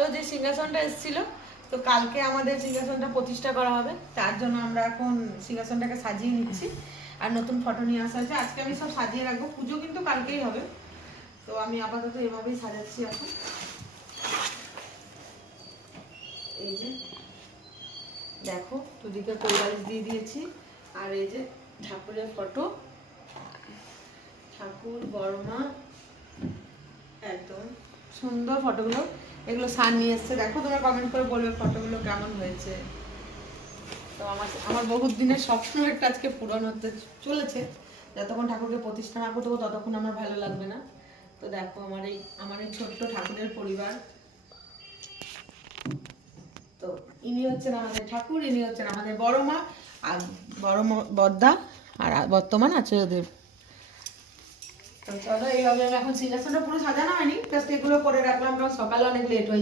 বললো যে সিংহাসনটা এসেছিল, তো কালকে আমাদের সিংহাসনটা প্রতিষ্ঠা করা হবে, তার জন্য আমরা এখন সিংহাসনটাকে সাজিয়ে নিচ্ছি। আর নতুন ফটো নিয়ে আসা হয়েছে, আজকে আমি সব সাজিয়ে রাখবো, পুজো কিন্তু কালকেই হবে। তো আমি আপাতত এভাবেই সাজাচ্ছি এখন। এই যে দেখো, দুদিকে কোলবালিশ দিয়ে দিয়েছি, আর এই যে ঠাকুরের ফটো, ঠাকুর বড় মা, একদম সুন্দর ফটোগুলো। এগুলো সার নিয়ে এসছে, দেখো তোমরা কমেন্ট করে বলবে ফটোগুলো কেমন হয়েছে। তো আমার বহুত দিনের স্বপ্ন একটা আজকে পূরণ হতে চলেছে। যতক্ষণ ঠাকুরকে প্রতিষ্ঠা না করতে ততক্ষণ আমার ভালো লাগবে না। তো দেখো আমার এই ছোট্ট ঠাকুরের পরিবার। তো ইনি হচ্ছেন আমাদের ঠাকুর, ইনি হচ্ছেন আমাদের বড় মা, আর বড় বদ্দা, আর বর্তমান আচার্যদেব। তো চলো এইভাবে এখন সিংহাসনটা পুরো সাজানো হয়নি, জাস্ট এগুলো করে রাখলাম, কারণ সকালে অনেক লেট হয়ে যাবে।